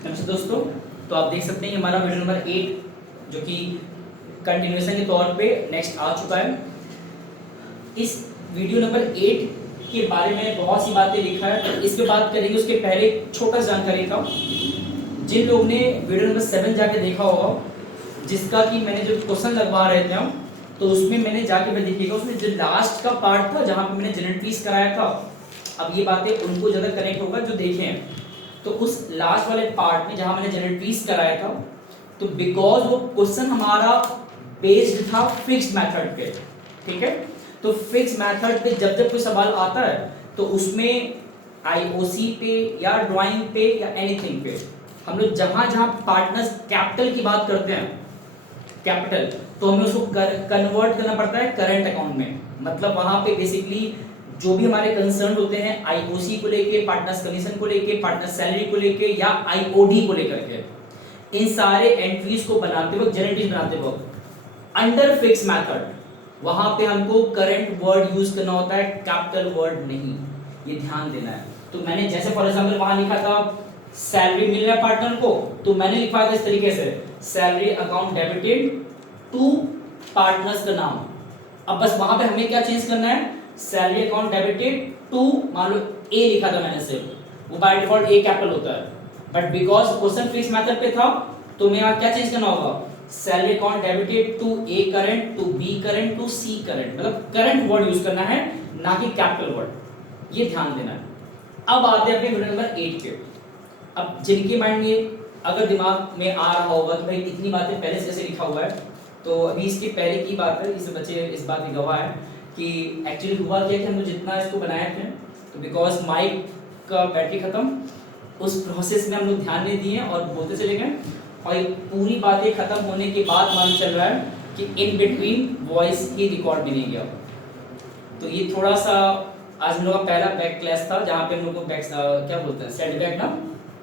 नमस्ते दोस्तों। तो आप देख सकते हैं हमारा वीडियो नंबर 8 जो कि कंटिन्यूएशन के तौर पे नेक्स्ट आ चुका है। इस वीडियो नंबर 8 के बारे में बहुत सी बातें लिखा है, तो इस पे बात करेंगे। उसके पहले एक छोटा जानकारी का, जिन लोगों ने वीडियो नंबर 7 जाके देखा होगा, जिसका कि मैंने जो क्वेश्चन लगवा रहे थे हम, तो उसमें मैंने जाके देखिएगा, उसमें जो लास्ट का पार्ट था जहाँ पे मैंने जनरल फीस कराया था। अब ये बातें उनको ज़्यादा कनेक्ट होगा जो देखे हैं। तो उस लास्ट वाले पार्ट में जहां मैंने जनरल फीस कराया था, तो बिकॉज वो क्वेश्चन हमारा बेस्ड था फिक्स्ड मेथड पे, ठीक है। तो फिक्स्ड मेथड पे जब जब कोई सवाल आता है तो उसमें आईओसी पे या ड्राइंग पे या एनीथिंग पे हम लोग जहां जहां पार्टनर्स कैपिटल की बात करते हैं, कैपिटल, तो हमें उसको कन्वर्ट करना पड़ता है करंट अकाउंट में। मतलब वहां पे बेसिकली जो भी हमारे कंसर्न होते हैं आईओसी को लेके, पार्टनर्स कमीशन को लेके, पार्टनर सैलरी को लेके या आईओडी को लेकर के, इन सारे एंट्रीज को बनाते वक्त, जनरल फीस बनाते वक्त अंडर फिक्स मेथड, वहां पे हमको करंट वर्ड यूज करना होता है, कैपिटल वर्ड नहीं। ये ध्यान देना है। तो मैंने जैसे फॉर एग्जांपल वहां लिखा था सैलरी मिल रहा है पार्टनर को, तो मैंने लिखा था इस तरीके से, salary account debited to partners का नाम। अब बस वहां पे हमें क्या चेंज करना है, सैलरी अकाउंट डेबिटेड टू, मान लो ए लिखा था मैंने, सिर्फ वो बाय डिफॉल्ट ए कैपिटल होता है, but because question fix method पे था तो मैं क्या चेंज करना होगा, salary account debited to A current, to B current, to C current, मतलब करंट वर्ड यूज करना है, ना कि कैपिटल वर्ड। ये ध्यान देना है। अब आते हैं अपने वीडियो नंबर 8 पे। अब जिनके माइंड में अगर दिमाग में आ रहा होगा कि भाई इतनी बातें पहले से कैसे लिखा हुआ है, तो अभी इसके पहले की बात है, इस बच्चे इस बात की गवाह है कि एक्चुअली हुआ क्या कि हम लोग जितना इसको बनाए थे, तो बिकॉज माइक का बैटरी खत्म, उस प्रोसेस में हम लोग ध्यान नहीं दिए और बोलते चले गए, और ये पूरी बातें खत्म होने के बाद मालूम चल रहा है कि in between voice he record भी नहीं गया। तो ये थोड़ा सा आज हम लोग का पहला बैक क्लास था जहाँ पे हम लोग को बैक क्या बोलते हैं, सेटबैक ना,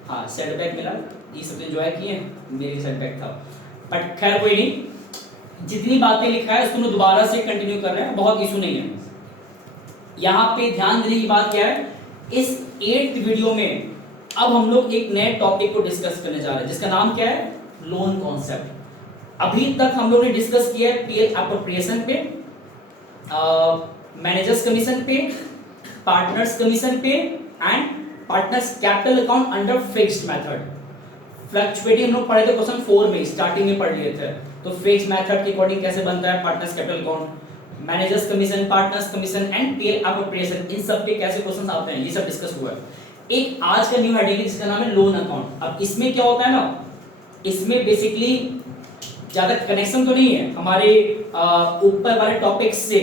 हाँ सेटबैक मिला। ये सब एंजॉय किए, मेरी सेटबैक था, बट खैर कोई नहीं। जितनी बातें लिखा है उसको दोबारा से कंटिन्यू कर रहे हैं, बहुत इशू नहीं है। यहाँ पे ध्यान देने की बात क्या है, इस 8th वीडियो में अब हम लोग एक नए टॉपिक को डिस्कस करने जा रहे हैं, जिसका नाम क्या है, लोन कॉन्सेप्ट। अभी तक हम लोग ने डिस्कस किया है पीएल एप्रोप्रिएशन पे, मैनेजर्स कमीशन पे, पार्टनर्स कमीशन पे and partners capital account under fixed method. Fluctuating हम लोग पढ़े थे क्वेश्चन 4 में, स्टार्टिंग में पढ़ लिए थे। तो फिक्स्ड मेथड के अकॉर्डिंग कैसे बनता है partners capital account, managers commission, partners commission and PL appropriation, इन सब पे कैसे क्वेश्चंस आते हैं, ये सब डिस्कस हुआ है। एक आज का न्यू हेडिंग जिसका नाम है लोन अकाउंट। अब इसमें क्या होता है ना, इसमें बेसिकली ज्यादा कनेक्शन तो नहीं है हमारे ऊपर वाले टॉपिक से,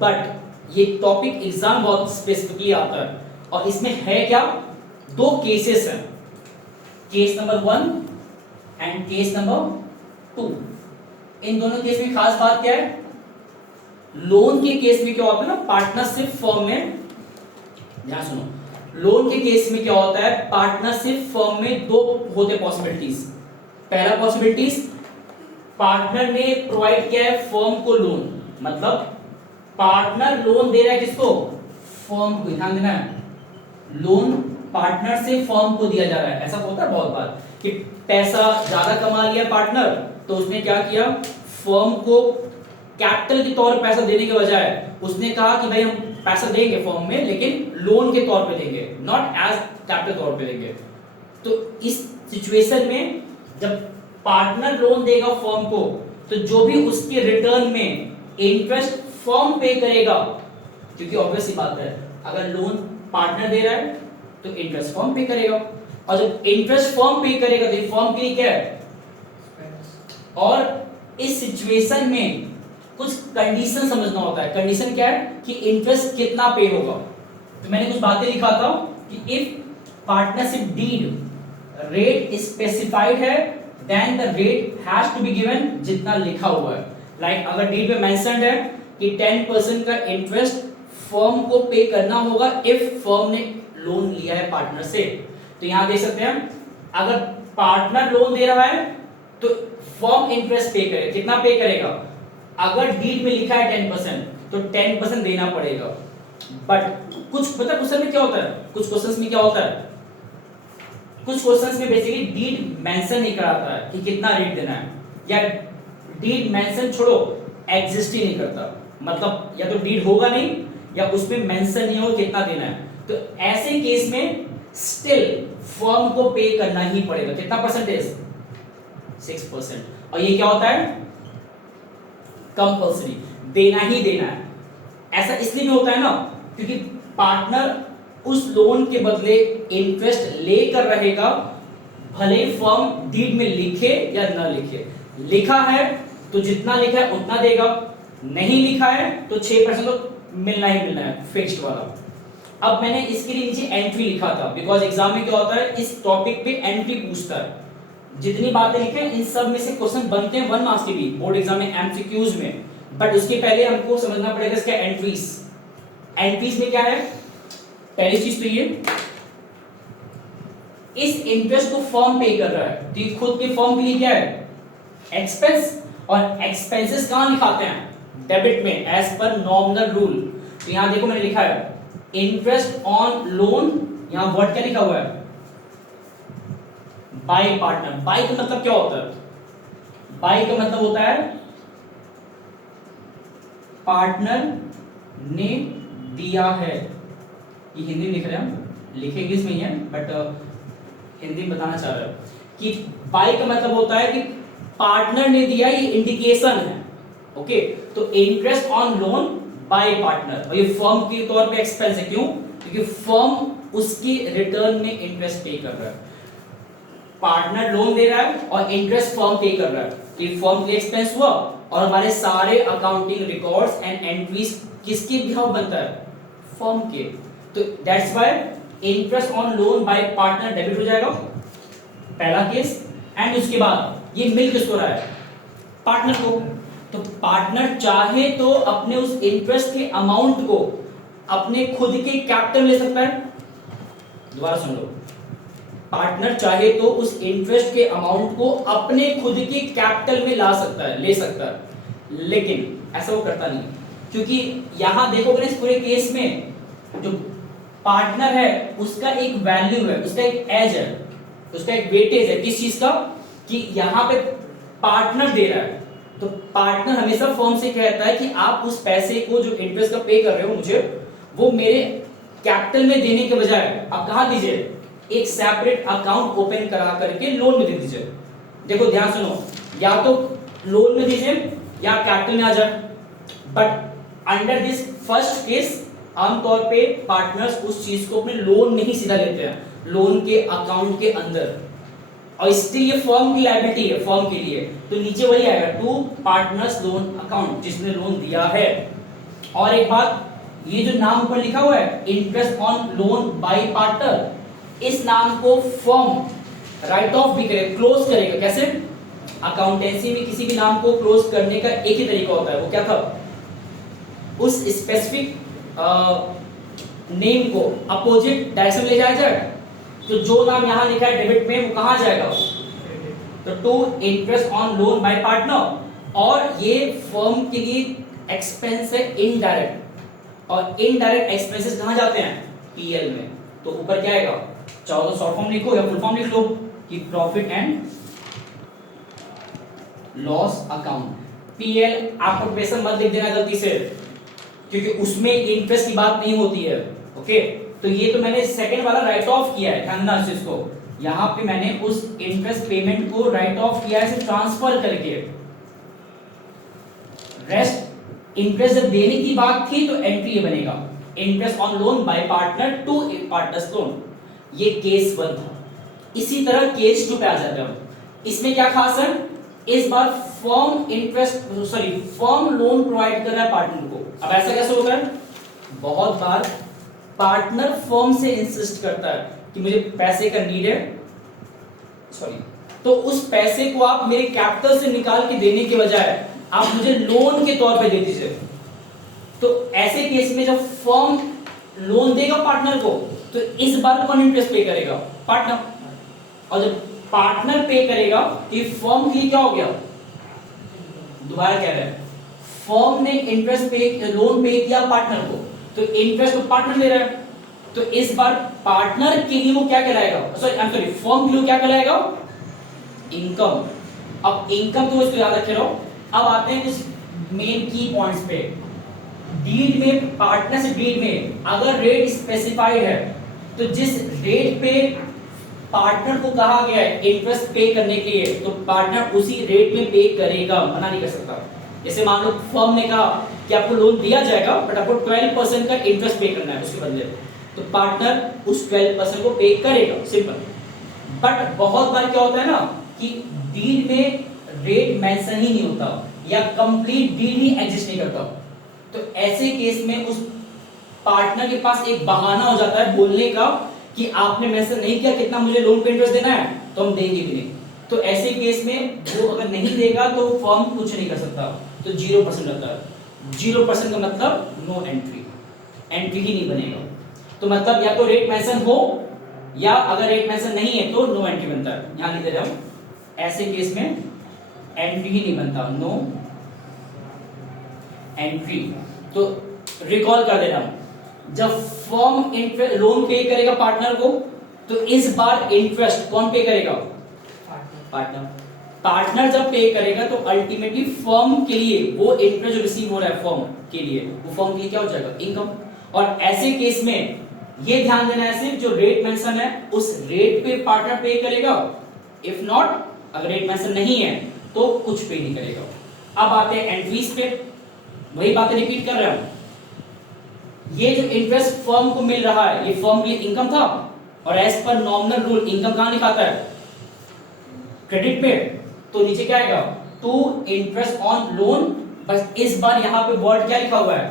बट ये टॉपिक एग्जाम बहुत स्पेसिफिकली आता है। और इसमें है क्या, 2 केसेस हैं, case number 1 and case number 2। इन दोनों केस में खास बात क्या है, लोन के केस में क्या होता है ना, पार्टनरशिप फर्म में, ध्यान सुनो, लोन के केस में क्या होता है, पार्टनरशिप फर्म में 2 होते पॉसिबिलिटीज। पहला पॉसिबिलिटीज, पार्टनर ने प्रोवाइड किया है फर्म को लोन, मतलब पार्टनर लोन दे रहा है किसको, फर्म को। ध्यान देना है, लोन पार्टनर से फर्म को दिया जा रहा है। ऐसा होता है बहुत बार कि पैसा ज्यादा कमा लिया पार्टनर, तो उसने क्या किया, फर्म को कैपिटल के तौर पर पैसा देने के बजाय उसने कहा कि भाई हम पैसा देंगे फर्म में, लेकिन लोन के तौर पे देंगे, नॉट एज कैपिटल तौर पे देंगे। तो इस सिचुएशन में जब पार्टनर लोन देगा फर्म को, तो जो भी उसके रिटर्न में इंटरेस्ट फर्म पे करेगा, क्योंकि ऑब्वियस सी बात है अगर लोन पार्टनर दे रहा है तो इंटरेस्ट फर्म पे करेगा, और जब इंटरेस्ट फर्म पे करेगा तो फर्म के लिए क्या है। और इस सिचुएशन में कुछ कंडीशन समझना होता है। कंडीशन क्या है कि इंटरेस्ट कितना पे होगा। तो मैंने कुछ बातें लिखा था कि if partnership deed rate specified है, then the rate has to be given जितना लिखा हुआ है। लाइक अगर डीड में मेंशन्ड है कि 10% का इंटरेस्ट फर्म को पे करना होगा इफ फर्म ने लोन लिया है पार्टनर से। तो यहां देख सकते हैं, अगर पार्टनर लोन दे रहा है तो फर्म इंटरेस्ट पे करे, कितना पे करेगा, अगर डीड में लिखा है 10% तो 10% देना पड़ेगा। बट कुछ पता क्वेश्चन में क्या होता है, कुछ क्वेश्चंस में क्या होता है, कुछ क्वेश्चंस में बेसिकली डीड मेंशन नहीं कराता है कि कितना रेट देना है, या डीड मेंशन छोड़ो एग्जिस्ट ही नहीं करता, मतलब या तो डीड होगा नहीं या उसमें मेंशन नहीं होगा कितना देना है। तो ऐसे केस में स्टिल फर्म को पे करना ही पड़ेगा। कितना परसेंटेज? 6%। और ये क्या होता है? कंपल्सरी, देना ही देना है। ऐसा इसलिए भी होता है ना क्योंकि पार्टनर उस लोन के बदले इंटरेस्ट लेकर रहेगा, भले फर्म डीड में लिखे या न लिखे। लिखा है तो जितना लिखा है उतना देगा, नहीं लिखा है तो 6% तो मिलना ही मिलना है, फिक्स्ड वाला। अब मैंने इसके लिए नीचे एंट्री लिखा था बिकॉज एग्जाम में क्या होता है, इस टॉपिक पे एंट्री पूछता है। जितनी बातें लिखे इन सब में से क्वेश्चन बनते हैं 1 मार्क्स के भी बोर्ड एग्जाम में एमसीक्यूज में, बट उसके पहले हमको समझना पड़ेगा इसका एंट्रीज। एंट्रीज में क्या है? पहली चीज तो ये, इस इंटरेस्ट को फर्म पे कर रहा है तो ये खुद के फर्म के लिए क्या है? एक्सपेंस। और एक्सपेंसेस कहां लिखाते हैं? डेबिट में, एज पर नॉमिनल रूल। तो यहां देखो मैंने लिखा है इंटरेस्ट ऑन लोन, यहां वर्ड क्या लिखा हुआ है? Bye partner. बाय का मतलब क्या होता है? बाय का मतलब होता है पार्टनर ने दिया है। ये हिंदी में लिख रहे हैं हम, लिखे इंग्लिश में ही है बट हिंदी में बताना चाह रहे हैं कि बाय का मतलब होता है कि पार्टनर ने दिया, ये इंडिकेशन है। ओके, तो interest on loan by partner, और ये फर्म के तौर पे एक्सपेंस है। क्यों? क्योंकि फर्म उसकी रिटर्न में इंटरेस्ट पे कर रहा है। पार्टनर लोन दे रहा है और इंटरेस्ट फर्म पे कर रहा है, तो ये फर्म के एक्सपेंस हुआ। और हमारे सारे अकाउंटिंग रिकॉर्ड्स एंड एंट्रीज किसके बिहाफ बनता है? फर्म के। तो that's why interest on loan by partner debit हो जाएगा, पहला केस। एंड उसके बाद ये मिल किसको रहा है? पार्टनर को। तो पार्टनर चाहे तो अपने उस इंटरेस्ट के अमाउंट को अपने खुद के कैपिटल में ले सकता है। दोबारा सुन लो, पार्टनर चाहे तो उस इंटरेस्ट के अमाउंट को अपने खुद के कैपिटल में ला सकता है, ले सकता है, लेकिन ऐसा वो करता नहीं। क्योंकि यहां देखोगे इस पूरे केस में जो पार्टनर है उसका एक वैल्यू है, उसका एक एज है, उसका एक वेटेज है। किस चीज का? कि यहां पे पार्टनर दे रहा है तो पार्टनर हमेशा फर्म से कहता है कि आप उस पैसे को जो इंटरेस्ट का पे कर रहे हो मुझे, वो मेरे कैपिटल में देने के बजाय आप कहां दीजिए? एक सेपरेट अकाउंट ओपन करा करके लोन में दे दीजिए। देखो ध्यान सुनो, या तो लोन में दीजिए या कैपिटल में आ जाए। But under this first case आमतौर पे पार्टनर्स उस चीज को अपने लोन में ही सीधा लेते हैं, लोन के अकाउंट के अंदर, और इसलिए ये फर्म की लायबिलिटी है फर्म के लिए। तो नीचे वही आएगा टू पार्टनर्स लोन अकाउंट, जिसने लोन दिया है। और एक बात, ये जो नाम ऊपर लिखा हुआ है interest on loan by partner, इस नाम को फर्म राइट ऑफ भी करेगा, क्लोज करेगा। कैसे? अकाउंटेंसी में किसी भी नाम को क्लोज करने का एक ही तरीका होता है, वो क्या था? उस स्पेसिफिक नेम को अपोजिट डायरेक्शन में ले जाया जाए। तो जो नाम यहां लिखा है डेबिट में, वो कहां जाएगा? तो to interest on loan by partner, और ये फर्म के लिए एक्सपेंस है इनडायरेक्ट, और इनडायरेक्ट एक्सपेंसेस कहां जाते हैं? पीएल में। तो ऊपर क्या आएगा? चाहो तो शॉर्ट फॉर्म लिखो या फुल फॉर्म लिख लो कि profit and loss account. PL आपको प्रेशर मत लिख देना गलती से, क्योंकि उसमें इंटरेस्ट की बात नहीं होती है। ओके, तो ये तो मैंने सेकंड वाला राइट ऑफ किया है, ध्यान देना इसको। यहां पे मैंने उस इंटरेस्ट पेमेंट को राइट ऑफ किया है ट्रांसफर करके। रेस्ट इंटरेस्ट जब देने की बात थी तो एंट्री ये बनेगा interest on loan by partner to partners loan. ये केस 1 था। इसी तरह केस 2 पे आ जाते हैं हम। इसमें क्या खास है? इस बार फर्म लोन प्रोवाइड कर रहा है पार्टनर को। अब ऐसा कैसे होता है? बहुत बार पार्टनर फर्म से इंसिस्ट करता है कि मुझे पैसे का नीड है, तो उस पैसे को आप मेरे कैपिटल से निकाल के देने के बजाय आप मुझे लोन के तौर पे दे दीजिए। तो ऐसे केस में जब फर्म लोन देगा पार्टनर को, तो इस बार कौन इंटरेस्ट पे करेगा? पार्टनर। और जब पार्टनर पे करेगा तो ये फर्म के लिए क्या हो गया? दोबारा कह रहे हैं, फर्म ने इंटरेस्ट पे लोन पे किया पार्टनर को, तो इंटरेस्ट तो पार्टनर ले रहा है, तो इस बार पार्टनर के लिए वो क्या कहलाएगा, सॉरी फर्म के लिए क्या कहलाएगा, इनकम। अब इनकम तो इसको याद रखे रहो। अब आते हैं कुछ मेन की पॉइंट्स पे। डीड में, पार्टनर से डीड में अगर रेट स्पेसिफाइड है तो जिस रेट पे पार्टनर को कहा गया है इंटरेस्ट पे करने के लिए, तो पार्टनर उसी रेट में पे करेगा, मना नहीं कर सकता। जैसे मान लो फर्म ने कहा कि आपको लोन दिया जाएगा बट आपको 12% का इंटरेस्ट पे करना है उसके बदले, तो पार्टनर उस 12% को पे करेगा, सिंपल। बट बहुत बार क्या होता है ना कि डीड में रेट मेंशन ही नहीं होता या कंप्लीट डीड ही एग्जिस्ट नहीं करता, तो ऐसे केस में उस पार्टनर के पास एक बहाना हो जाता है बोलने का कि आपने मेंशन नहीं किया कितना मुझे लोन पे इंटरेस्ट देना है, तो हम देंगे भी नहीं। तो ऐसे केस में वो अगर नहीं देगा तो फर्म कुछ नहीं कर सकता, तो 0% रहता है। 0% का मतलब नो एंट्री, एंट्री ही नहीं बनेगा। तो मतलब या तो रेट मेंशन हो या अगर रेट मेंशन नहीं है तो नो एंट्री बनता है। यहां लिख दे रहा हूं, ऐसे केस में एंट्री ही नहीं बनता, नो एंट्री। तो रिकॉल कर देना, जब फर्म लोन पे करेगा पार्टनर को, तो इस बार इंटरेस्ट कौन पे करेगा, पार्टनर। पार्टनर जब पे करेगा तो अल्टीमेटली फर्म के लिए वो इंटरेस्ट जो रिसीव हो रहा है फर्म के लिए, वो फर्म के लिए क्या हो जाएगा, इनकम। और ऐसे केस में ये ध्यान देना है सिर्फ जो रेट मेंशन है उस रेट पे पार्टनर पे करेगा, इफ नॉट अगर रेट मेंशन नहीं है तो कुछ पे नहीं करेगा। अब आते हैं एंट्रीज पे, वही बातें रिपीट कर रहा हूं। ये जो इंटरेस्ट फर्म को मिल रहा है ये फर्म के लिए इनकम था, और as per nominal rule income कहां लिखाता है, क्रेडिट पे। तो नीचे क्या आएगा, टू इंटरेस्ट ऑन लोन, बस इस बार यहां पे वर्ड क्या लिखा हुआ है,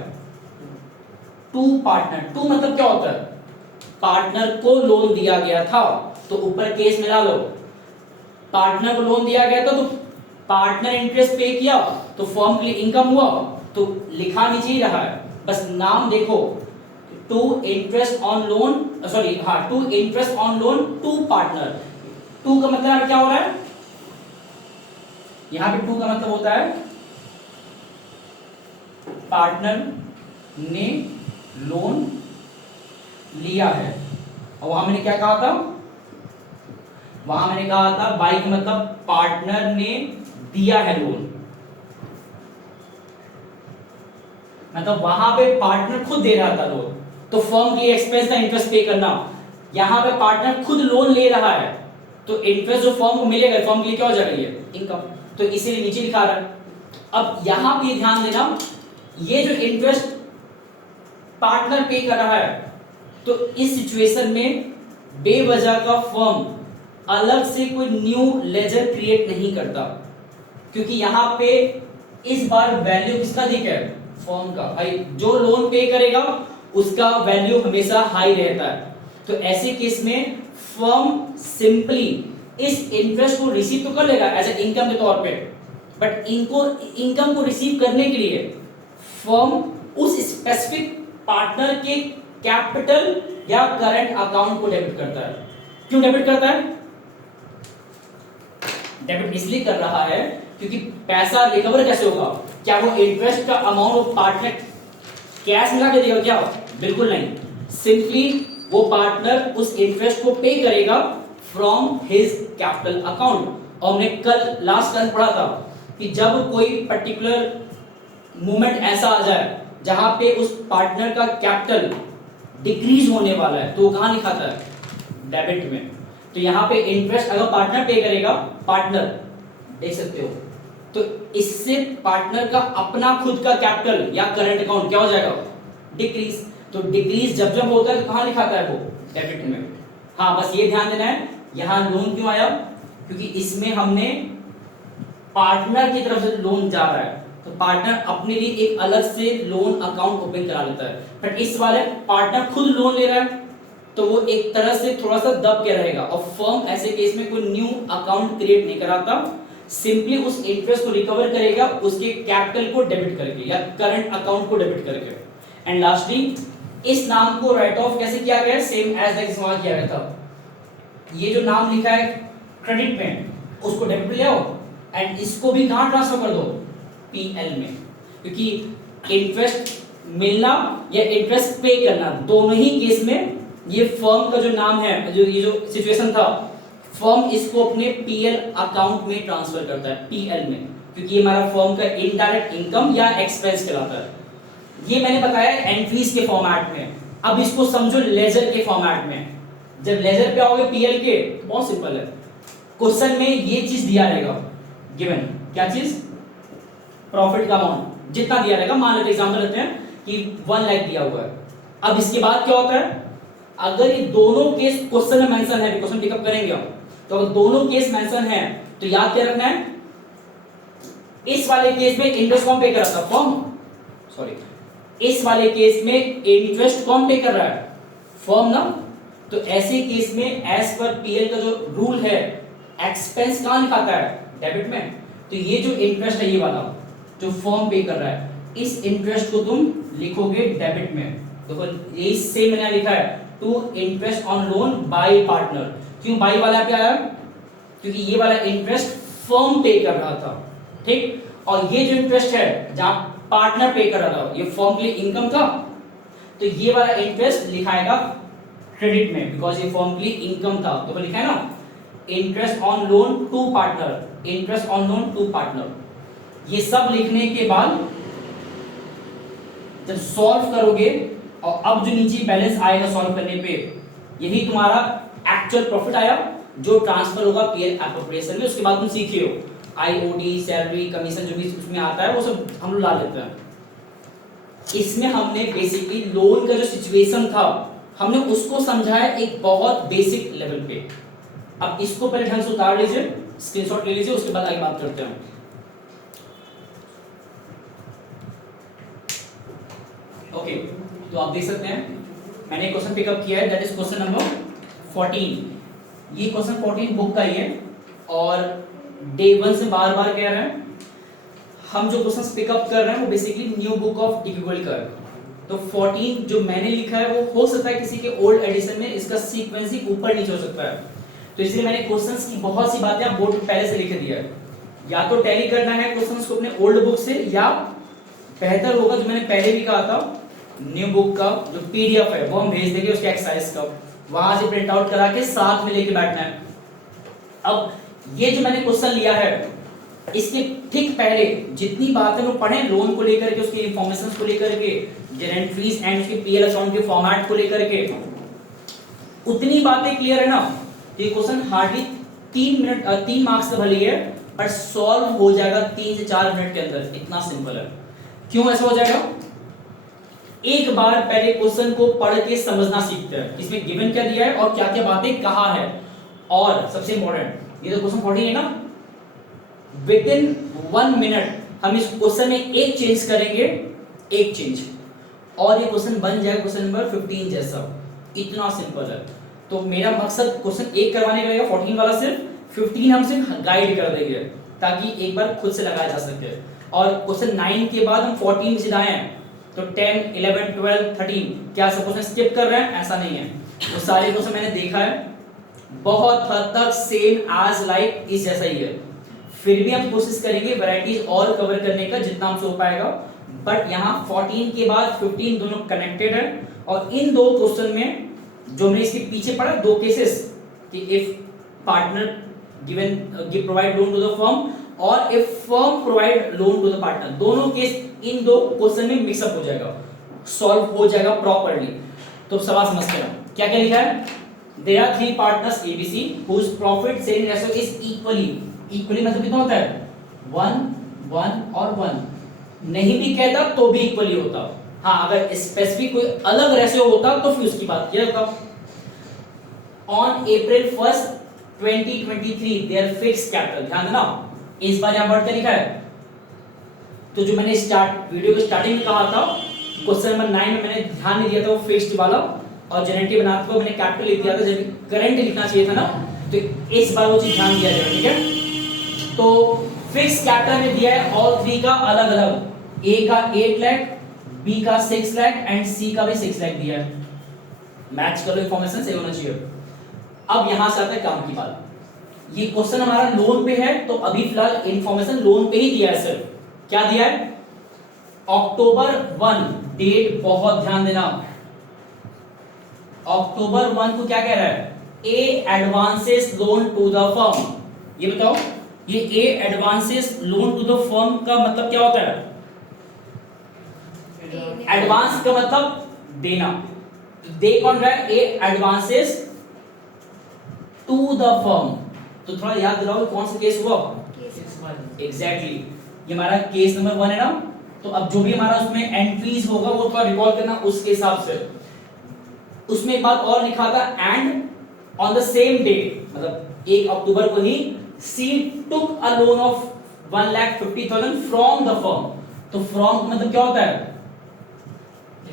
टू पार्टनर। टू मतलब क्या होता है, पार्टनर को लोन दिया गया था, तो ऊपर केस मिला लो, पार्टनर को लोन दिया गया था तो पार्टनर इंटरेस्ट पे किया तो फर्म के लिए इनकम हुआ, तो लिखा नीचे ही रहा है, बस नाम देखो, to interest on loan, sorry हाँ, to interest on loan to partner. To का मतलब क्या हो रहा है, यहां पे टू का मतलब होता है पार्टनर ने लोन लिया है। और वहां मैंने क्या कहा था, वहां मैंने कहा था बाई का मतलब पार्टनर ने दिया है लोन, मतलब वहां पे पार्टनर खुद दे रहा था लोन, तो फर्म की एक्सपेंस था इंटरेस्ट पे करना। यहां पे पार्टनर खुद लोन ले रहा है तो इंटरेस्ट जो फर्म को मिलेगा फर्म के लिए क्या हो जाएगा, ये इनकम, तो इसीलिए नीचे लिखा रहा है। अब यहां पे ध्यान देना, ये जो इंटरेस्ट पार्टनर पे कर रहा है, तो इस सिचुएशन में बेवजह का फर्म अलग से कोई न्यू लेजर क्रिएट नहीं करता, क्योंकि यहां पे इस बार वैल्यू किसका दिख है, फर्म का। भाई जो लोन पे करेगा उसका वैल्यू हमेशा हाई रहता है, तो ऐसे केस में फर्म सिंपली इस इंटरेस्ट को रिसीव तो कर लेगा एज ए इनकम के तौर पे, बट इनको इनकम को रिसीव करने के लिए फर्म उस स्पेसिफिक पार्टनर के कैपिटल या करंट अकाउंट को डेबिट करता है। क्यों डेबिट करता है, डेबिट इसलिए कर रहा है क्योंकि पैसा रिकवर कैसे होगा, क्या वो इंटरेस्ट का अमाउंट पार्टनर कैश मिला के देगा क्या, बिल्कुल नहीं, सिंपली वो पार्टनर उस इंटरेस्ट को पे करेगा फ्रॉम हिज कैपिटल अकाउंट। और हमने कल लास्ट टाइम पढ़ा था कि जब कोई पर्टिकुलर मूवमेंट ऐसा आ जाए जहां पे उस पार्टनर का कैपिटल डिक्रीज होने वाला है, तो वो कहां लिखाता है, डेबिट में। तो यहां पे इंटरेस्ट अगर पार्टनर पे करेगा, पार्टनर देख सकते हो, तो इससे पार्टनर का अपना खुद का कैपिटल या करंट अकाउंट क्या हो जाएगा, डिक्रीज। तो डिक्रीज जब जब होता है तो कहां लिखाता है वो, डेबिट में। हाँ बस ये ध्यान देना है, यहां लोन क्यों आया, क्योंकि इसमें हमने पार्टनर की तरफ से लोन जा रहा है, तो पार्टनर अपने लिए एक अलग से लोन अकाउंट ओपन करा लेता है, बट इस वाले पार्टनर खुद लोन ले रहा है तो वो एक तरह से थोड़ा सा दब के रहेगा, और फर्म ऐसे केस में कोई न्यू अकाउंट क्रिएट नहीं कराता, सिंपली उस इंटरेस्ट को रिकवर करेगा उसके कैपिटल को डेबिट करके या करंट अकाउंट को डेबिट करके। एंड लास्टली इस नाम को राइट ऑफ कैसे किया गया, सेम एज लाइक वहां किया गया था, ये जो नाम लिखा है क्रेडिट में उसको डेबिट में ले आओ एंड इसको भी कहां ट्रांसफर कर दो, पीएल में, क्योंकि इंटरेस्ट मिलना या इंटरेस्ट पे करना दोनों ही केस में ये फर्म का जो नाम है, जो ये जो सिचुएशन था, फर्म इसको अपने पीएल अकाउंट में ट्रांसफर करता है, पीएल में, क्योंकि ये हमारा फर्म का इनडायरेक्ट इनकम या एक्सपेंस कहलाता है। ये मैंने बताया एंट्रीज के फॉर्मेट में। अब इसको समझो लेजर के फॉर्मेट में। जब लेजर पे आओगे पीएल के, तो बहुत सिंपल है, क्वेश्चन में ये चीज दिया रहेगा गिवन, क्या चीज, प्रॉफिट का अमाउंट जितना दिया रहेगा, मान लेते एग्जांपल लेते हैं कि 1 लाख दिया हुआ है। अब इसके बाद क्या होता है, अगर ये दोनों केस क्वेश्चन में मेंशन है, क्वेश्चन पिकअप करेंगे हम, तो अगर दोनों केस मेंशन है तो याद क्या रखना है, इस वाले केस में इंटरेस्ट कौन पे कर रहा था, फर्म, सॉरी, इस वाले केस में इंटरेस्ट कौन पे कर रहा है, फर्म ना। तो ऐसे केस में एज पर पीएल का जो रूल है, एक्सपेंस कहां लिखाता है, डेबिट में। तो ये जो इंटरेस्ट है, ये वाला जो फर्म पे कर रहा है, इस इंटरेस्ट को तुम लिखोगे डेबिट में। तो ये सेम मैंने लिखा है, to interest on loan by partner. क्यों बाय वाला पे आया, क्योंकि ये वाला इंटरेस्ट फर्म पे कर रहा था, ठीक। और ये जो इंटरेस्ट है जहां पार्टनर पे कर रहा था, ये फर्म के लिए इनकम था, तो ये वाला इंटरेस्ट लिखाएगा क्रेडिट में, बिकॉज ये फर्म के लिए इनकम था। तो लिखा है ना, interest on loan to partner, interest on loan to partner. ये सब लिखने के बाद जब सॉल्व करोगे, और अब जो नीचे बैलेंस आएगा सॉल्व करने पे, यही तुम्हारा एक्चुअल प्रॉफिट आया, जो ट्रांसफर होगा पीएल एप्रोप्रिएशन में। उसके बाद तुम सीखे हो आईओडी, सैलरी, कमीशन जो भी उसमें आता है, वो सब हम लोग ला देते हैं। इसमें हमने बेसिकली लोन का जो सिचुएशन था, हमने उसको समझाया एक बहुत बेसिक लेवल पे। अब इसको पहले ढंग से उतार लीजिए, स्क्रीनशॉट ले लीजिए, उसके बाद आगे बात करते हैं। ओके, तो आप देख सकते हैं मैंने क्वेश्चन पिकअप किया है, दैट इज क्वेश्चन नंबर 14। ये क्वेश्चन 14 बुक का ही है, और डे 1 से बार बार कह रहे हैं। हम जो क्वेश्चंस पिकअप कर रहे हैं वो basically new book of difficult का है। तो 14 जो मैंने लिखा है, वो हो सकता है किसी के ओल्ड एडिशन में इसका सीक्वेंस ही ऊपर नीचे हो सकता है, तो इसलिए मैंने क्वेश्चंस की बहुत सी बातें आप बोर्ड पहले से लिख दिया है। या तो टैली करना है क्वेश्चंस को अपने ओल्ड बुक से, या बेहतर होगा जो मैंने पहले भी कहा था, न्यू बुक का जो पीडीएफ है वो हम भेज देंगे, उसके एक्सरसाइज का वहां से प्रिंट आउट करा के साथ में लेके बैठना है। अब ये जो मैंने क्वेश्चन लिया है, इसके ठीक पहले जितनी बातें वो पढ़े लोन को लेकर के, उसकी इंफॉर्मेशन को लेकर के, एंट्रीज एंड उसके पीएल अकाउंट के फॉर्मेट को लेकर के, उतनी बातें क्लियर है ना। ये क्वेश्चन हार्डली 3 मार्क्स का भले है, पर सॉल्व हो जाएगा 3 से 4 मिनट के अंदर, इतना सिंपल है। क्यों ऐसा हो जाएगा, एक बार पहले क्वेश्चन को पढ़ के समझना सीखते हैं, इसमें गिवन क्या दिया है और क्या क्या बातें कहा है। और सबसे इंपॉर्टेंट, ये तो क्वेश्चन 14 है ना, विद इन 1 मिनट हम इस क्वेश्चन में एक चेंज करेंगे, एक चेंज, और ये क्वेश्चन बन जाएगा क्वेश्चन नंबर 15 जैसा, इतना सिंपल है। तो मेरा मकसद क्वेश्चन 1 करवाने का रहेगा, 14 वाला सिर्फ, 15 हम सिर्फ गाइड कर देंगे ताकि एक बार खुद से लगाया जा सके। और क्वेश्चन 9 के बाद हम 14 में सीधा आए, तो 10, 11, 12, 13 क्या सब क्वेश्चन स्किप कर रहे हैं, ऐसा नहीं है। तो सारे क्वेश्चन मैंने देखा है, बहुत हद तक सेम एज लाइक इस जैसा ही है। फिर भी हम कोशिश करेंगे वैरायटीज और कवर करने का जितना हमसे हो पाएगा, बट यहाँ 14 के बाद 15 दोनों कनेक्टेड है। और इन दो क्वेश्चन में जो हमने इसके पीछे पढ़ा, 2 केसेस कि if partner given give provide loan to the firm और if firm provide loan to the partner, दोनों केस इन 2 क्वेश्चन में मिक्सअप हो जाएगा, सॉल्व हो जाएगा प्रॉपर्ली। तो सवाल समझते हैं क्या क्या लिखा है, there are 3 partners ABC whose profit sharing ratio is equally मतलब कितना होता है, 1, 1 और 1। नहीं भी कहता तो भी इक्वली होता। हाँ, अगर स्पेसिफिक कोई अलग रेशियो होता तो फिर उसकी बात किया जाता। On April 1, 2023 there fixed capital, ध्यान देना इस बार यहां बढ़ के लिखा है। तो जो मैंने वीडियो के स्टार्टिंग में कहा था, क्वेश्चन नंबर 9 में मैंने ध्यान नहीं दिया था वो फिक्स्ड वाला, और जनरेटिव बनाते हुए मैंने कैपिटल लिख दिया था, जब करंट लिखना चाहिए था ना, तो इस बार वो चीज ध्यान दिया जाएगा, ठीक है। तो फिक्स कैपिटल में दिया है ऑल 3 का अलग अलग, ए का 8 लाख, बी का 6 लाख एंड सी का भी 6 लाख दिया है। मैच करो, इंफॉर्मेशन सही होना चाहिए। अब यहां से आता है काम की बात, ये क्वेश्चन हमारा लोन पे है, तो अभी फिलहाल इंफॉर्मेशन लोन पे ही दिया है सर। क्या दिया है, अक्टूबर 1 डेट, बहुत ध्यान देना, अक्टूबर 1 को क्या कह रहा है, a advances loan to the firm. ये बताओ, ये a advances loan to the firm का मतलब क्या होता है? एडवांस का मतलब देना। तो दे कौन रहा है? A advances to the firm. तो थोड़ा याद दिलाओ कौन सा केस हुआ? एग्जैक्टली, ये हमारा केस नंबर 1 है ना। तो अब जो भी हमारा उसमें एंट्रीज होगा वो थोड़ा रिकॉल करना उसके हिसाब से। उसमें एक बात और लिखा था, and on the same day, मतलब 1 अक्टूबर को ही she took a loan of 1,50,000 from the firm. तो फ्रॉम का मतलब क्या होता है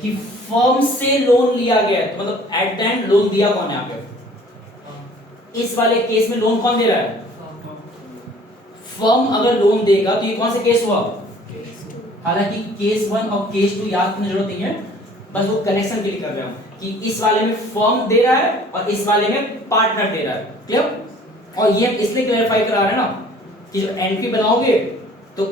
कि फर्म से लोन लिया गया, तो मतलब एट द एंड लोन दिया कौन है यहाँ पे? इस वाले केस में लोन कौन दे रहा है? फर्म अगर लोन देगा तो ये कौन सा केस हुआ? हालांकि केस 1 और केस 2 याद करने की जरूरत नहीं है, बस वो कनेक्शन के लिए कर रहा हूं कि इस वाले में फर्म दे रहा है और इस वाले में पार्टनर दे रहा है। क्लियर? और ये इसलिए क्लैरिफाई करा रहे हैं ना कि जो एंट्री बनाओगे तो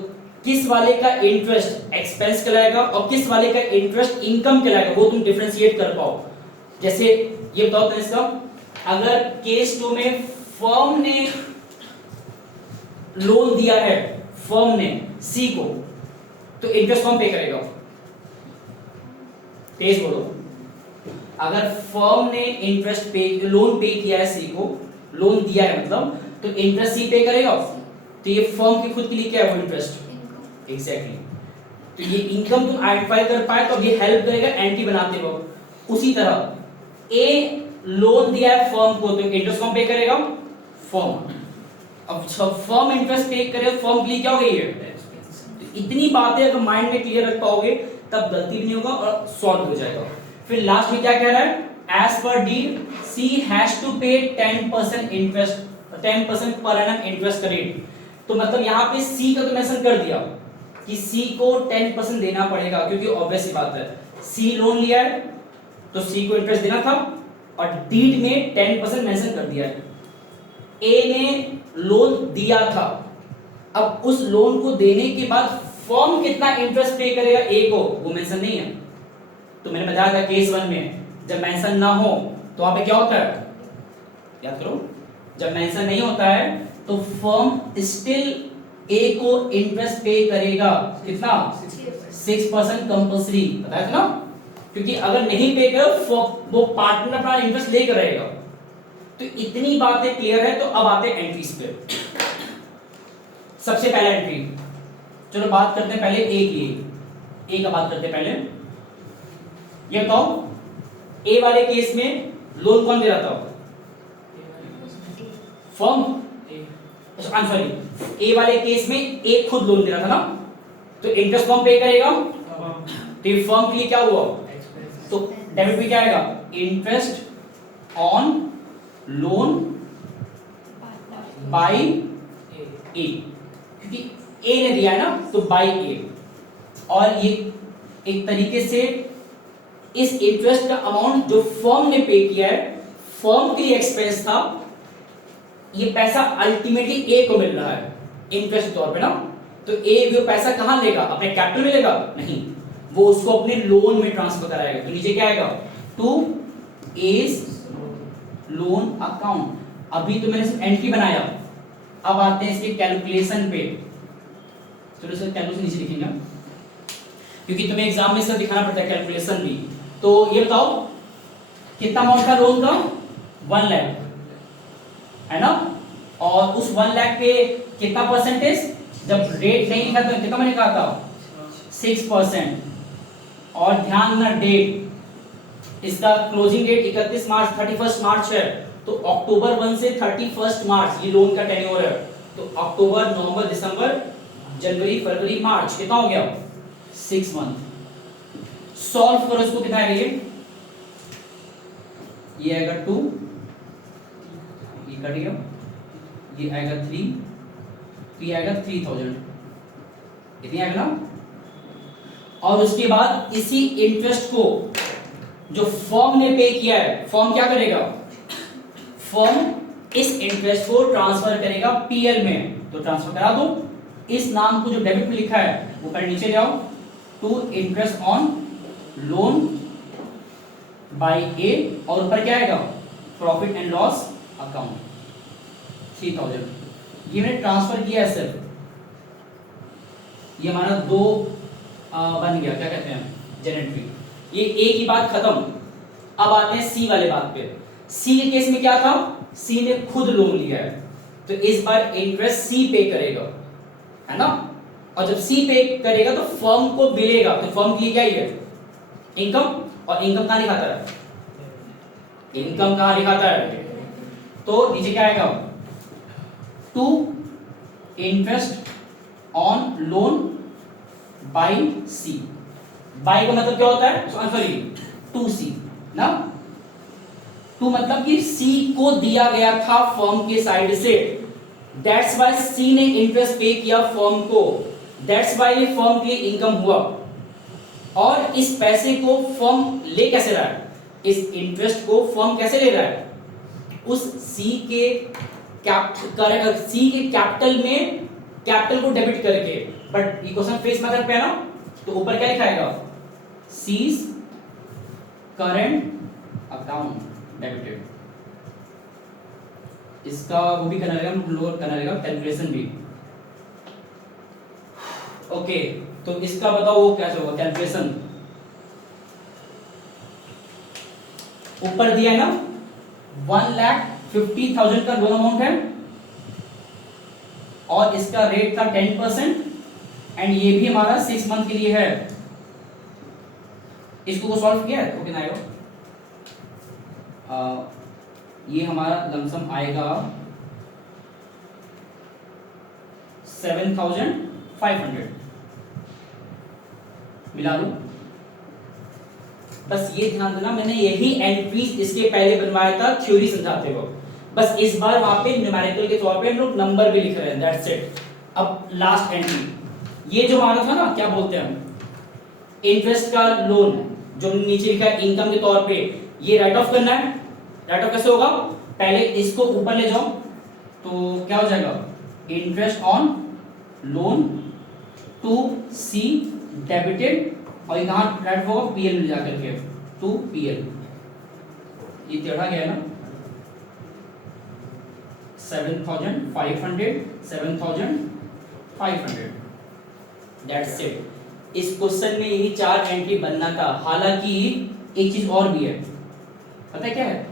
किस वाले का इंटरेस्ट एक्सपेंस कहलाएगा और किस वाले का इंटरेस्ट इनकम कहलाएगा, वो तुम डिफरेंशिएट कर पाओ। जैसे ये बताओ तो इसका, अगर केस 2 में फर्म ने लोन दिया है, फर्म ने सी को, तो इंटरेस्ट कौन पे करेगा? तेज बोलो। अगर फर्म ने इंटरेस्ट पे, लोन पे किया है सी को, लोन दिया है मतलब, तो इंटरेस्ट सी पे करेगा। तो ये फर्म की खुद के लिए क्या है वो इंटरेस्ट? एग्जैक्टली। तो ये इनकम तुम आइडेंटिफाई कर पाए तो ये हेल्प करेगा एंट्री बनाते वक्त। उसी तरह ए लोन दिया है फर्म को, तो इंटरेस्ट कौन पे करेगा? फर्म। अब फर्म इंटरेस्ट पे करे, फर्म के लिए क्या हो गई है? इतनी बातें अगर माइंड में क्लियर रख पाओगे तब गलती भी नहीं होगा और सॉल्व हो जाएगा। फिर लास्ट में क्या कह रहा है? As per deed C has to पे 10% interest, 10% per annum interest rate. तो मतलब यहाँ पे सी का तो मेंशन कर दिया कि सी को 10% देना पड़ेगा, क्योंकि ऑब्वियस सी बात है, सी लोन लिया है तो सी को इंटरेस्ट देना था और डीड में 10% मेंशन कर दिया है। ए ने लोन दिया था, अब उस लोन को देने के बाद फर्म कितना इंटरेस्ट पे करेगा ए को, वो मेंशन नहीं है। तो मैंने बताया था केस 1 में जब मेंशन ना हो तो वहां पे क्या होता है, याद करो, जब मेंशन नहीं होता है तो फर्म स्टिल ए को इंटरेस्ट पे करेगा। कितना? 6% कंपल्सरी, बताया था ना। क्योंकि अगर नहीं पे करे वो पार्टनर अपना इंटरेस्ट लेकर रहेगा। तो इतनी बातें क्लियर है। तो अब आते हैं एंट्रीज पे। सबसे पहला एंट्री, चलो बात करते हैं पहले ए की। ए का बात करते हैं पहले। ये बताओ, ए वाले केस में लोन कौन दे रहा था? फर्म। आई एम सॉरी, ए वाले केस में ए खुद लोन दे रहा था ना, तो इंटरेस्ट कौन पे करेगा? तो ये फर्म के लिए क्या हुआ? तो डेबिट में क्या आएगा? इंटरेस्ट ऑन लोन बाय ए, क्योंकि ए ने दिया है ना, तो बाय ए। और ये एक तरीके से इस इंटरेस्ट का अमाउंट जो फर्म ने पे किया है, फर्म के लिए एक्सपेंस था, ये पैसा अल्टीमेटली ए को मिल रहा है इंटरेस्ट के तौर पे ना। तो ए वो पैसा कहां लेगा? अपने कैपिटल में लेगा? नहीं, वो उसको अपने लोन में ट्रांसफर कराएगा। तो नीचे क्या आएगा? To A's loan account. अभी तो मैंने सिर्फ एंट्री बनाया, अब आते हैं इसके कैलकुलेशन पे। चलो सर कैलकुलेशन नीचे लिखेंगे क्योंकि तुम्हें एग्जाम में सर दिखाना पड़ता है कैलकुलेशन भी। तो ये बताओ कितना अमाउंट था लोन का? 1 लाख है ना। और उस 1 लाख पे कितना परसेंटेज? जब रेट नहीं लिखा तो कितना मैंने कहा था? 6%। और ध्यान ना डेट, इसका क्लोजिंग डेट 31 मार्च 31 मार्च है, तो अक्टूबर 1 से 31 मार्च ये लोन का टेन्योर है। तो अक्टूबर, नवंबर, दिसंबर, जनवरी, फरवरी, मार्च, कितना हो गया? 6 मंथ। सॉल्व करो इसको, कितना आएगा ये आएगा 2, ये कट गया, ये आएगा 3, तो ये आएगा 3000, इतनी आएगा ना। और उसके बाद इसी इंटरेस्ट को जो फर्म ने पे किया है, फर्म क्या करेगा? फर्म इस इंटरेस्ट को ट्रांसफर करेगा पीएल में। तो ट्रांसफर करा दो। इस नाम को जो डेबिट में लिखा है वो पहले नीचे ले आओ, to interest on loan by A, और ऊपर क्या आएगा प्रॉफिट एंड लॉस अकाउंट 3000। ये मैंने ट्रांसफर किया है सिर्फ, ये हमारा दो बन गया, क्या कहते हैं जेनेट्री। ये ए की बात खत्म। अब आते हैं सी वाले बात पे। सी के केस में क्या था, सी ने खुद लोन लिया है, तो इस बार इंटरेस्ट सी पे करेगा, है ना। और जब सी पे करेगा तो फर्म को मिलेगा, तो फर्म की क्या है इनकम, और इनकम कहां दिखाता है, इनकम कहां दिखाता है, तो नीचे क्या आएगा to interest on loan by C. By का मतलब क्या होता है, सॉरी टू सी ना, टू मतलब कि सी को दिया गया था फर्म के साइड से, दैट्स वाई सी ने इंटरेस्ट पे किया फर्म को, दैट्स वाई फर्म के लिए इनकम हुआ। और इस पैसे को फर्म ले कैसे रहा है, इस इंटरेस्ट को फर्म कैसे ले रहा है, उस सी के कैपिटल में, कैपिटल को डेबिट करके। बट ये क्वेश्चन फेस मेथड पे है ना, तो ऊपर क्या लिखाएगा, सीज करंट अकाउंट डेबिटेड। इसका वो भी करना रहेगा, लोअर करना रहेगा कैलकुलेशन भी। ओके तो इसका बताओ वो कैसे होगा कैलकुलेशन। ऊपर दिया है ना 1,50,000 का लोन अमाउंट है, और इसका रेट था 10%, एंड ये भी हमारा 6 मंथ के लिए है। इसको सॉल्व किया है तो कितना आएगा, ये हमारा लमसम आएगा 7,500। मिला लो, बस ये ध्यान देना मैंने यही एंट्रीज इसके पहले बनवाया था थ्योरी समझाते हुए, बस इस बार वहां पे न्यूमेरिकल के तौर पे हम लोग नंबर भी लिख रहे हैं, दैट्स इट। अब लास्ट एंट्री, ये जो हमारा था ना क्या बोलते हैं हम, इंटरेस्ट का लोन जो नीचे लिखा है इनकम के तौर पे, ये राइट ऑफ करना है। राइट ऑफ कैसे होगा, पहले इसको ऊपर ले जाओ तो क्या हो जाएगा, interest on loan to C debited, और ये कहां राइट होगा पीएल में जाकर के टू पीएल, ये टेढ़ा गया ना 7,500 7,500, दैट्स इट। इस क्वेश्चन में यही 4 एंट्री बनना था। हालांकि एक चीज और भी है, पता है क्या है,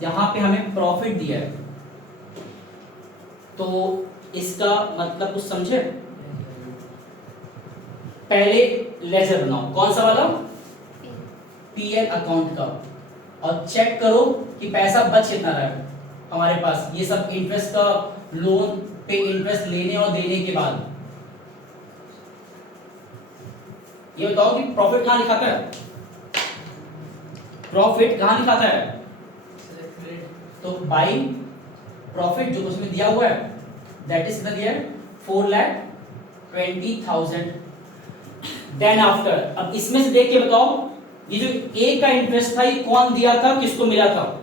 जहां पे हमें प्रॉफिट दिया है तो इसका मतलब कुछ समझे, पहले लेजर बनाओ, कौन सा वाला, पीएल अकाउंट का, और चेक करो कि पैसा बच कितना रहा है हमारे पास, ये सब इंटरेस्ट का लोन पे इंटरेस्ट लेने और देने के बाद। ये बताओ कि प्रॉफिट कहां लिखाता है, प्रॉफिट कहां लिखाता है, तो बाई प्रॉफिट जो उसमें दिया हुआ है दैट इज दिया है 4,20,000। देन आफ्टर, अब इसमें से देख के बताओ ये जो ए का इंटरेस्ट था ये कौन दिया था, किसको मिला था,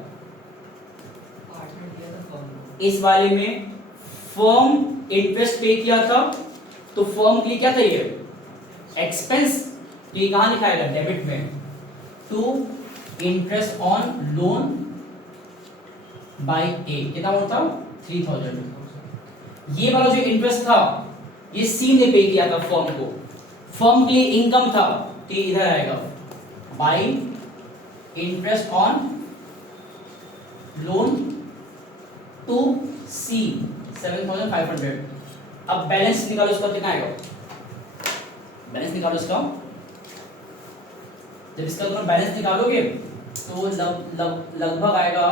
इस वाले में फर्म इंटरेस्ट पे किया था, तो फर्म के लिए क्या था ये एक्सपेंस, तो ये कहां लिखाएगा डेबिट में, to interest on loan by A, कितना होता 3,000। ये वाला जो इंटरेस्ट था ये सी ने पे किया था फर्म को, फर्म के लिए इनकम था, तो ये इधर आएगा by interest on loan to C 7,500। अब बैलेंस निकालो इसका, कितना आएगा, बैलेंस निकालो इसका। जब इसका तुम बैलेंस निकालोगे तो लगभग आएगा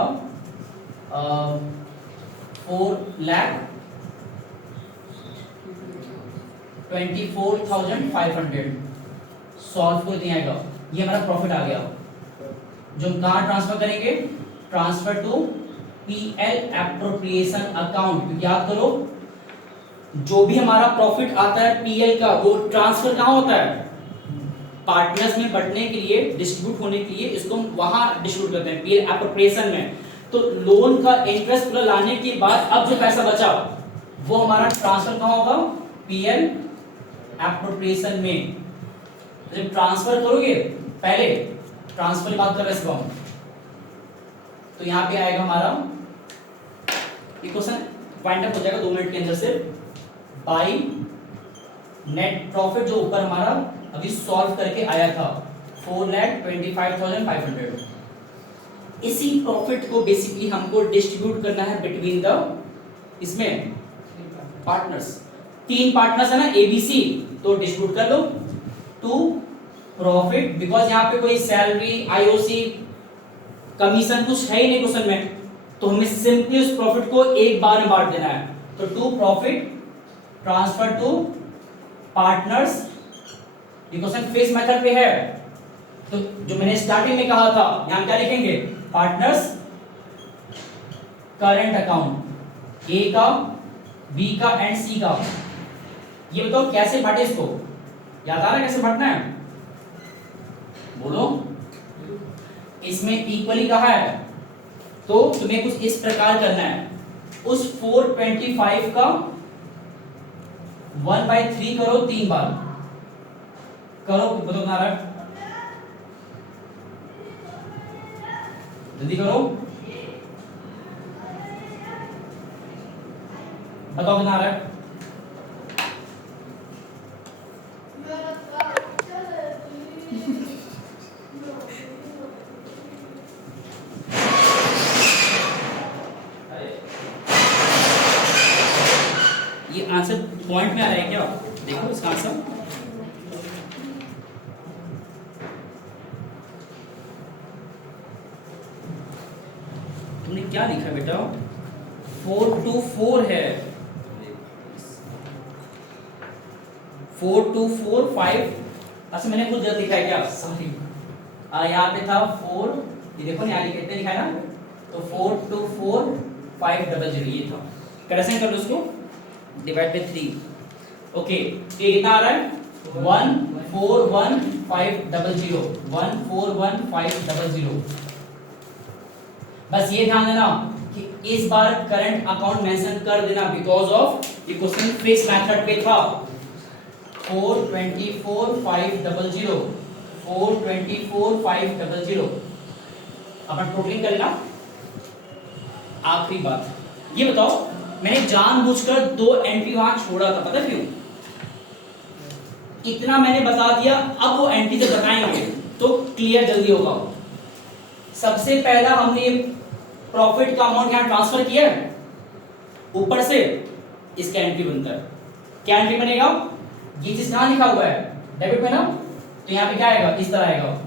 4,24,500। सॉल्व को नहीं आएगा, ये हमारा प्रॉफिट आ गया, जो कहां ट्रांसफर करेंगे, transfer to PL appropriation account. याद करो जो भी हमारा प्रॉफिट आता है पीएल का वो ट्रांसफर कहां होता है, पार्टनर्स में बंटने के लिए, डिस्ट्रीब्यूट होने के लिए इसको वहां डिस्ट्रीब्यूट करते हैं पीएल एप्रोप्रिएशन में। तो लोन का इंटरेस्ट पूरा लाने के बाद अब जो पैसा बचा वो हमारा ट्रांसफर कहां होगा, पीएल एप्रोप्रिएशन में। जब ट्रांसफर करोगे पहले ट्रांसफर की बात कर रहे हैं हम, तो यहाँ पे आएगा हमारा इक्वेशन पॉइंट अप हो जाएगा 2 मिनट के अंदर से, बाई नेट प्रॉफिट जो ऊपर हमारा अभी सॉल्व करके आया था 4,25,500। इसी प्रॉफिट को बेसिकली हमको डिस्ट्रीब्यूट करना है बिटवीन द इसमें पार्टनर्स। 3 पार्टनर्स है ना एबीसी, तो डिस्ट्रीब्यूट कर लो टू प्रॉफिट, बिकॉज यहाँ पे कोई सैलरी आईओसी कमीशन कुछ है ही नहीं क्वेश्चन में, तो हमें सिंपली उस प्रॉफिट को एक बार में बांट देना है। तो to profit transfer to partners, ये क्वेश्चन फेस मेथड पे है, तो जो मैंने स्टार्टिंग में कहा था यहां क्या लिखेंगे, पार्टनर्स करंट अकाउंट ए का, बी का एंड सी का। ये बताओ कैसे बांटे इसको, याद आ रहा है कैसे बांटना है, बोलो। इसमें इक्वली कहा है, तो तुम्हें कुछ इस प्रकार करना है, उस 425 का 1/3 करो 3 बार, करो बताओ कितना आ रहा है, जल्दी करो बताओ कितना आ रहा है। ये आंसर पॉइंट में आ रहा है क्या, देखो इसका आंसर। तुमने क्या लिखा बेटा, 424 है, 4245। अच्छा मैंने कुछ गलत लिखा है क्या, सॉरी। यहाँ पे था 4, ये देखो यहाँ कितने लिखा है ना, तो 424500 ये था। करेक्शन कर लो उसको, डिवाइड बाय 3। ओके, ये कितना आ रहा है, 141500, 141500। बस ये ध्यान देना कि इस बार करंट अकाउंट मेंशन कर देना, बिकॉज ऑफ ये क्वेश्चन फेस मेथड पे था। 424500, 424500 अपन टोटलिंग कर लेना। आखिरी बात ये बताओ, मैंने जानबूझकर 2 एंट्री वहां छोड़ा था, पता क्यों? इतना मैंने बता दिया, अब वो एंट्री जब बताएंगे तो क्लियर जल्दी होगा। सबसे पहला हमने प्रॉफिट का अमाउंट यहां ट्रांसफर किया है, ऊपर से इसका एंट्री बनता है। क्या एंट्री बनेगा, ये चीज कहां लिखा हुआ है, डेबिट में ना, तो यहां पे क्या आएगा, इस तरह आएगा।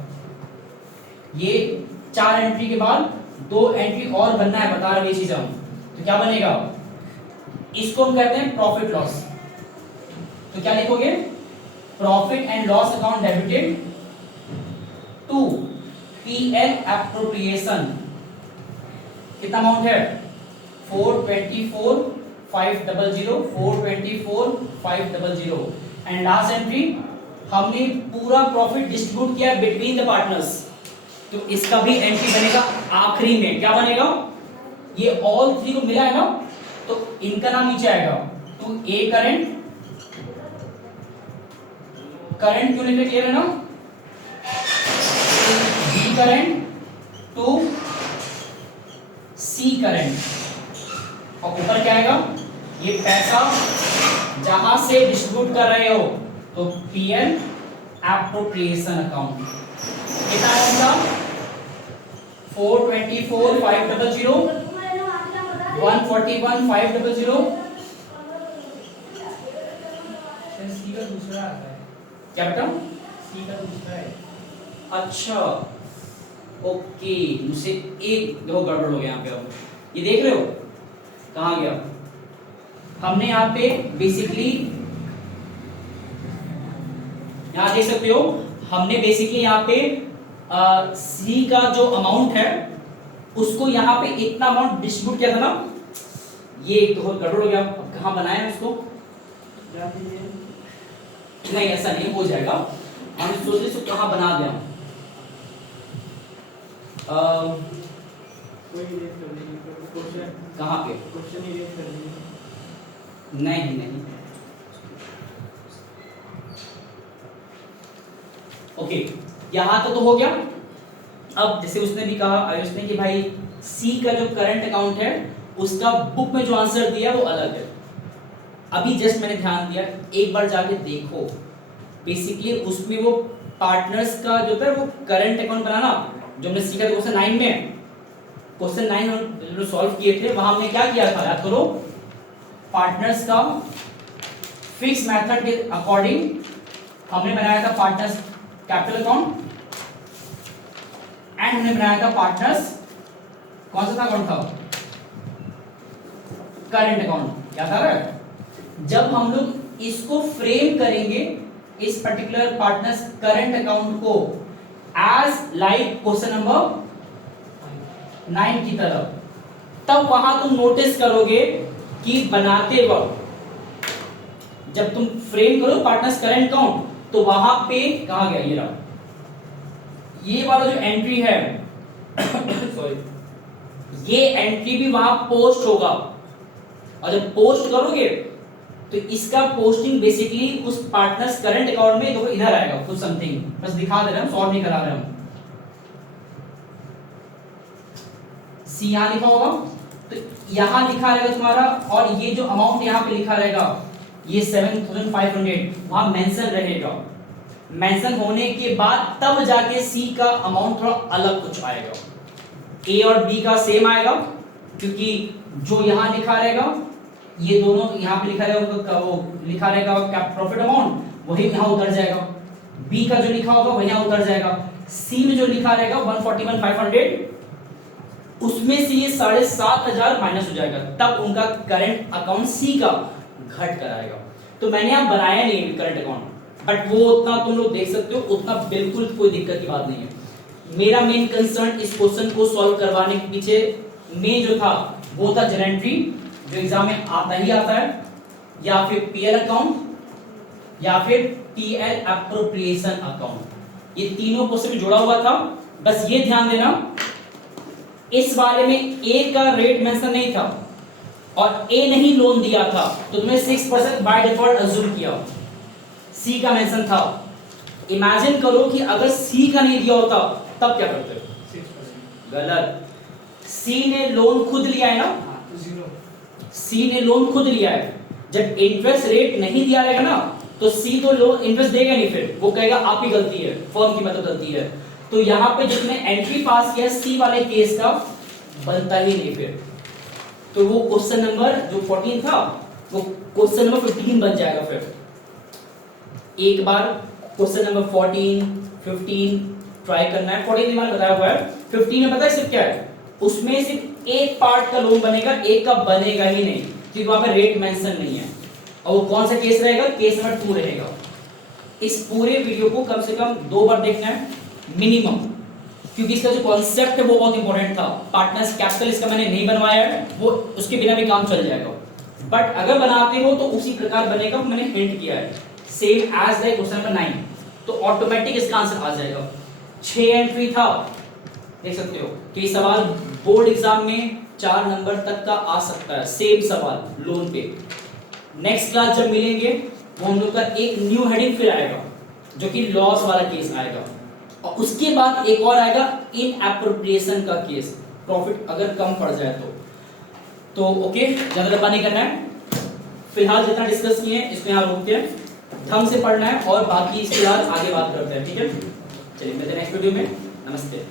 ये 4 एंट्री के बाद 2 एंट्री और बनना है, बता रहे ये चीज हम, तो क्या बनेगा, इसको हम कहते हैं प्रॉफिट लॉस। तो क्या लिखोगे, profit and loss account debited to PL appropriation. कितना अमाउंट है, 424500, 424500। एंड लास्ट एंट्री हमने पूरा प्रॉफिट डिस्ट्रीब्यूट किया बिटवीन द पार्टनर्स, तो इसका भी एंट्री बनेगा आखिरी में। क्या बनेगा, ये ऑल 3 को मिला है ना, तो इनका नाम नीचे आएगा, टू ए करंट, करंट क्यों लिखे, क्लियर है ना, B current, to C current, और ऊपर क्या आएगा, ये पैसा जहां से डिस्ट्रीब्यूट कर रहे हो, तो पीएल एप्रोप्रिएशन अकाउंट। कितना आएगा, 424500, 141500। सी का दूसरा आता है, क्या बेटा, सी का दूसरा है। अच्छा ओके, मुझसे एक देखो गड़बड़ हो गया यहाँ पे। अब ये देख रहे हो कहाँ गया, हमने यहाँ पे बेसिकली यहाँ देख सकते हो, हमने बेसिकली यहाँ पे सी का जो अमाउंट है उसको यहाँ पे इतना अमाउंट डिस्ट्रीब्यूट किया था ना, ये तो गड़बड़ हो गया। अब कहाँ बनाया उसको, नहीं ऐसा नहीं हो जाएगा, हम सोच रहे कहाँ बना दिया, कहाँ पे, नहीं नहीं, ओके यहां तो हो गया। अब जैसे उसने भी कहा आयुष ने कि भाई सी का जो करंट अकाउंट है उसका बुक में जो आंसर दिया वो अलग है। अभी जस्ट मैंने ध्यान दिया, एक बार जाके देखो, बेसिकली उसमें वो पार्टनर्स का जो था वो करंट अकाउंट बनाना जो हमने सीखा था क्वेश्चन 9 में, क्वेश्चन 9 हम जो सॉल्व किए थे वहां हमने क्या किया था याद करो, पार्टनर्स का फिक्स मेथड के अकॉर्डिंग हमने बनाया था पार्टनर्स कैपिटल अकाउंट एंड हमने बनाया था पार्टनर्स कौन सा था अकाउंट था, करंट अकाउंट, याद आ रहा है। जब हम लोग इसको फ्रेम करेंगे इस पर्टिकुलर पार्टनर्स करंट अकाउंट को एज लाइक क्वेश्चन नंबर 9 की तरफ, तब वहां तुम नोटिस करोगे कि बनाते वक्त जब तुम फ्रेम करो पार्टनर्स करंट अकाउंट तो वहां पे कहा गया ये रहा, ये वाला जो एंट्री है सॉरी, ये एंट्री भी वहां पोस्ट होगा और जब पोस्ट करोगे तो इसका पोस्टिंग बेसिकली उस पार्टनर्स करंट अकाउंट में तो इधर आएगा कुछ समथिंग, बस दिखा दे रहे हम, सॉल्व नहीं करा रहे हम। सी यहां लिखा होगा तो यहां लिखा रहेगा तुम्हारा, और ये जो अमाउंट यहां पे लिखा रहेगा ये 7500 वहां मेंशन रहेगा। मेंशन होने के बाद तब जाके सी का अमाउंट थोड़ा अलग कुछ आएगा, ए और बी का सेम आएगा क्योंकि जो यहां लिखा रहेगा ये दोनों यहाँ पे लिखा रहेगा वो लिखा रहेगा प्रॉफिट अमाउंट, वही यहाँ उतर जाएगा, बी का जो लिखा होगा वही यहाँ उतर जाएगा, सी में जो लिखा रहेगा 141,500 उसमें से ये 7,500 माइनस हो जाएगा, तब उनका करंट अकाउंट सी का घट कर आएगा। तो मैंने यहाँ बनाया नहीं है करंट अकाउंट, बट वो उतना तुम लोग देख सकते हो, उतना बिल्कुल कोई दिक्कत की बात नहीं है। मेरा मेन कंसर्न इस क्वेश्चन को सॉल्व करवाने के पीछे मेन जो था वो था जनरल एंट्री जो एग्जाम में आता ही आता है, या फिर पीएल अकाउंट या फिर पीएल एप्रोप्रिएशन अकाउंट, ये तीनों क्वेश्चन में जुड़ा हुआ था। बस ये ध्यान देना इस बारे में ए का रेट मेंशन नहीं था और ए नहीं लोन दिया था तो तुमने 6% बाय डिफॉल्ट अज्यूम किया, सी का मेंशन था। इमेजिन करो कि अगर सी का नहीं दिया होता तब क्या करते? 6%। गलत, सी ने लोन खुद लिया है ना, तो 0। सी ने लोन खुद लिया है, जब इंटरेस्ट रेट नहीं दिया रहेगा ना तो सी तो लोन इंटरेस्ट देगा नहीं, फिर वो कहेगा आप ही गलती है, फर्म की मतलब गलती है। तो यहाँ पे जिसने एंट्री पास किया सी वाले केस का बनता ही नहीं फिर, तो वो क्वेश्चन नंबर जो 14 था वो क्वेश्चन नंबर 15 बन जाएगा। फिर एक बार क्वेश्चन नंबर 14, 15 ट्राई करना है। 14 मैंने बताया हुआ है, 15 में पता है सिर्फ क्या है, उसमें सिर्फ एक पार्ट का लोन बनेगा, एक का बनेगा ही नहीं क्योंकि वहां पे रेट मेंशन नहीं है। और वो कौन सा केस रहेगा? केस नंबर 2 रहेगा। इस पूरे वीडियो को कम से कम 2 बार देखना है मिनिमम, क्योंकि इसका जो कॉन्सेप्ट है वो बहुत इंपॉर्टेंट था। पार्टनर्स कैपिटल इसका मैंने नहीं बनवाया है, वो उसके बिना भी काम चल जाएगा, बट अगर बनाते हो तो उसी प्रकार बनेगा, मैंने हिंट किया है, same as like question number 9, तो ऑटोमेटिक इसका आंसर आ जाएगा। 6 एंट्री था, देख सकते हो कि सवाल बोर्ड एग्जाम में 4 नंबर तक का आ सकता है, सेम सवाल लोन पे। नेक्स्ट क्लास जब मिलेंगे वो हम लोग का एक न्यू हेडिंग फिर आएगा जो कि लॉस वाला केस आएगा, और उसके बाद एक और आएगा इन एप्रोप्रिएशन का केस, प्रॉफिट अगर कम पड़ जाए तो ओके, ज्यादा लंबा नहीं करना है। फिलहाल जितना डिस्कस किए इसको यहाँ रोकते हैं, ढंग से पढ़ना है और बाकी इसके बाद आगे बात करते हैं, ठीक है। चलिए मिलते हैं नेक्स्ट वीडियो में, नमस्ते।